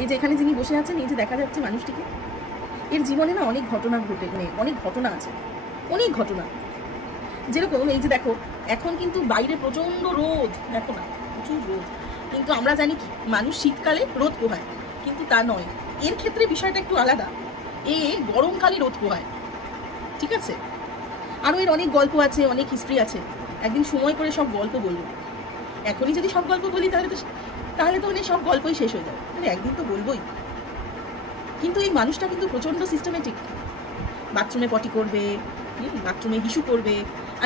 এই যে এখানে যিনি বসে আছেন, এই যে দেখা যাচ্ছে মানুষটিকে, এর জীবনে না অনেক ঘটনা ঘটে, মানে অনেক ঘটনা আছে, অনেক ঘটনা। যেরকম এই যে দেখো, এখন কিন্তু বাইরে প্রচন্ড রোদ, দেখো না প্রচুর রোদ, কিন্তু আমরা জানি কি মানুষ শীতকালে রোদ পোহায়, কিন্তু তা নয়। এর ক্ষেত্রে বিষয়টা একটু আলাদা, এ গরমকালে রোদ পোহায়, ঠিক আছে? আরও এর অনেক গল্প আছে, অনেক হিস্ট্রি আছে, একদিন সময় করে সব গল্প বলবো। এখনই যদি সব গল্প বলি তাহলে তো মানে সব গল্পই শেষ হয়ে যাবে, মানে একদিন তো বলবোই। কিন্তু এই মানুষটা কিন্তু প্রচণ্ড সিস্টেমেটিক, বাথরুমে পটি করবে, বাথরুমে হিসু করবে।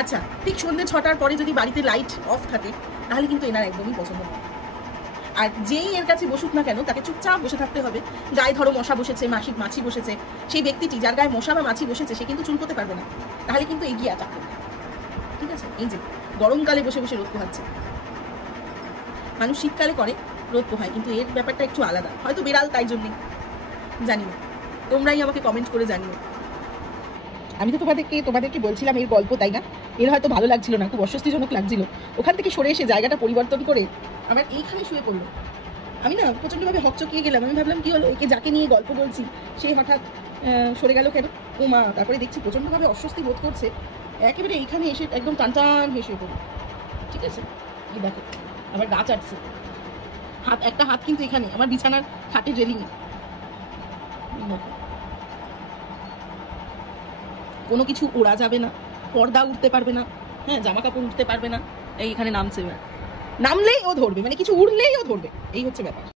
আচ্ছা, ঠিক সন্ধ্যে 6টার পরে যদি বাড়িতে লাইট অফ থাকে তাহলে কিন্তু এনার একদমই পছন্দ নয়। আর যেই এর কাছে বসুক না কেন তাকে চুপচাপ বসে থাকতে হবে। গায়ে ধরো মশা বসেছে, মাছি বসেছে, সেই ব্যক্তিটি যার গায়ে মশা বা মাছি বসেছে সে কিন্তু চুলকোতে পারবে না, তাহলে কিন্তু এগিয়ে অ্যাটাক করবে, ঠিক আছে? এই যে গরমকালে বসে বসে রোদ পোহাচ্ছে, মানুষ শীতকালে করে রোদ পোহায়, কিন্তু এর ব্যাপারটা একটু আলাদা। হয়তো বিড়াল, তাই জন্যই, জানি না, তোমরাই আমাকে কমেন্ট করে জানিও। আমি তো তোমাদেরকে বলছিলাম এর গল্প, তাই না? এর হয়তো ভালো লাগছিল না, খুব অস্বস্তিজনক লাগছিল, ওখান থেকে সরে এসে জায়গাটা পরিবর্তন করে আবার এইখানে শুয়ে পড়লো। আমি না প্রচণ্ডভাবে হকচকিয়ে গেলাম, আমি ভাবলাম কি হলো, একে যাকে নিয়ে গল্প বলছি সে হঠাৎ সরে গেল কেন? ও মা, তারপরে দেখছি প্রচণ্ডভাবে অস্বস্তি বোধ করছে, একেবারে এইখানে এসে একদম টান হয়ে শুয়ে পড়লো, ঠিক আছে? এই দেখো আবার গা চাটছে, একটা হাত কিন্তু এখানে আমার বিছানার খাটের রেলিংয়ে। কোনো কিছু ওড়া যাবে না, পর্দা উঠতে পারবে না, হ্যাঁ, জামা কাপড় উঠতে পারবে না। এই এখানে নামছে, নামলেই ও ধরবে, মানে কিছু উড়লেই ও ধরবে, এই হচ্ছে ব্যাপার।